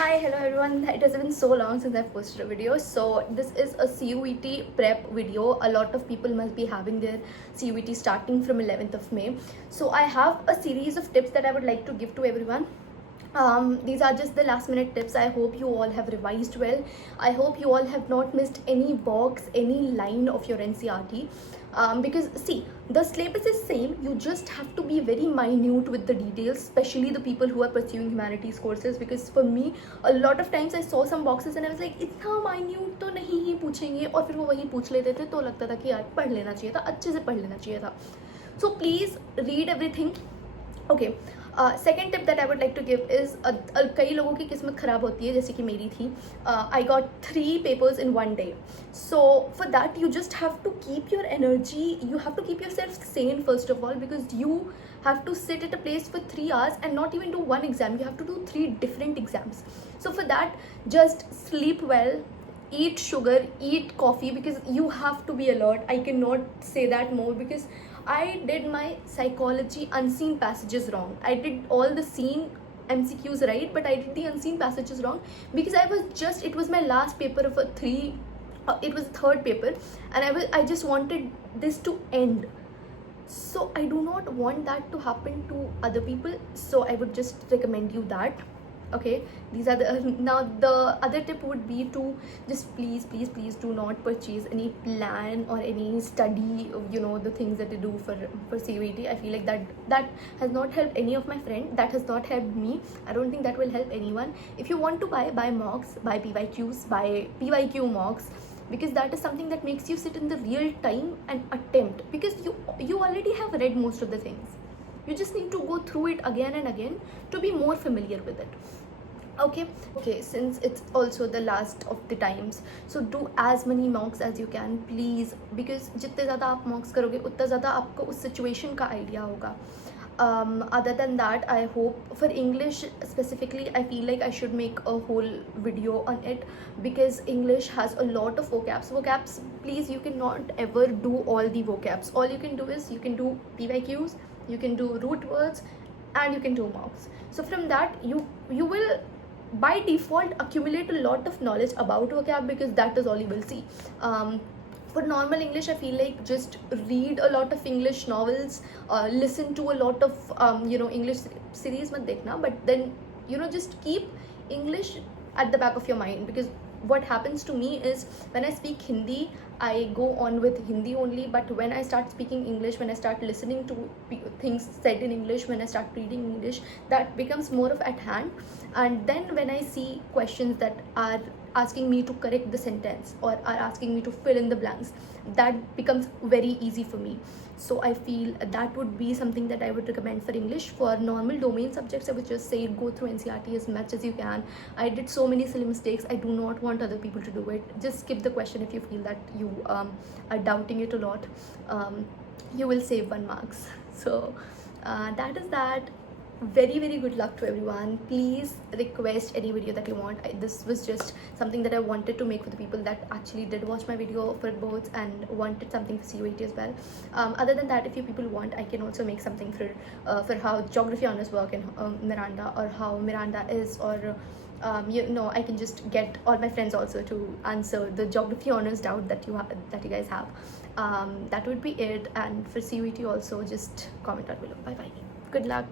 Hi, hello everyone. It has been so long since I've posted a video. So this is a CUET prep video. A lot of people must be having their CUET starting from 11th of May. So I have a series of tips that I would like to give to everyone. These are just the last minute tips. I hope you all have revised well. I hope you all have not missed any box, any line of your NCRT. Because see, the syllabus is same. You just have to be very minute with the details, especially the people who are pursuing humanities courses. Because for me, a lot of times I saw some boxes and I was like, इतना minute तो नहीं ही पूछेंगे, और फिर वो वही पूछ लेते थे, तो लगता था कि यार पढ़ लेना चाहिए था, अच्छे से पढ़ लेना चाहिए था. So please read everything. Okay. Second tip that I would like to give is कई लोगों की किस्मत ख़राब होती है, जैसे कि मेरी थी. I got 3 papers in one day. So for that you just have to keep your energy, you have to keep yourself sane first of all, because you have to sit at a place for 3 hours and not even do one exam. You have to do 3 different exams. So for that, just sleep well, eat sugar, eat coffee, because you have to be alert. I cannot say that more, because I did my psychology unseen passages wrong. I did all the seen MCQs right, but I did the unseen passages wrong, because it was my last paper of a 3, it was the third paper, and I just wanted this to end. So I do not want that to happen to other people, so I would just recommend you that. Okay, these are the now the other tip would be to just please do not purchase any plan or any study, the things that they do for CUET. I feel like that has not helped any of my friend, that has not helped me. I don't think that will help anyone. If you want to buy mocks, buy PYQs, buy PYQ mocks, because that is something that makes you sit in the real time and attempt, because you already have read most of the things. You just need to go through it again and again to be more familiar with it. Okay, since it's also the last of the times, so do as many mocks as you can, please, because जितने ज़्यादा आप mocks करोगे उतना ज़्यादा आपको उस situation का idea होगा. Other than that, I hope for English specifically, I feel like I should make a whole video on it, because English has a lot of vocabs. Please, you cannot ever do all the vocabs. All you can do is you can do PYQs, you can do root words, and you can do mocks. So from that, you will by default accumulate a lot of knowledge about vocab, because that is all you will see. For normal English, I feel like just read a lot of English novels, listen to a lot of English series mat dekhna, but then just keep English at the back of your mind, because what happens to me is when I speak Hindi, I go on with Hindi only, but when I start speaking English, when I start listening to things said in English, when I start reading English, that becomes more of at hand. And then when I see questions that are asking me to correct the sentence or are asking me to fill in the blanks, that becomes very easy for me. So I feel that would be something that I would recommend for English. For normal domain subjects, I would just say go through NCRT as much as you can. I did so many silly mistakes. I do not want other people to do it. Just skip the question if you feel that you are doubting it a lot. You will save 1 marks. So that is that. Very good luck to everyone. Please request any video that you want. This was just something that I wanted to make for the people that actually did watch my video for both and wanted something for CUET as well. Other than that, if you people want, I can also make something for how geography honors work in Miranda, or how Miranda is, or I can just get all my friends also to answer the geography honors doubt that you guys have. That would be it. And for CUET also, just comment down below. Bye. Good luck.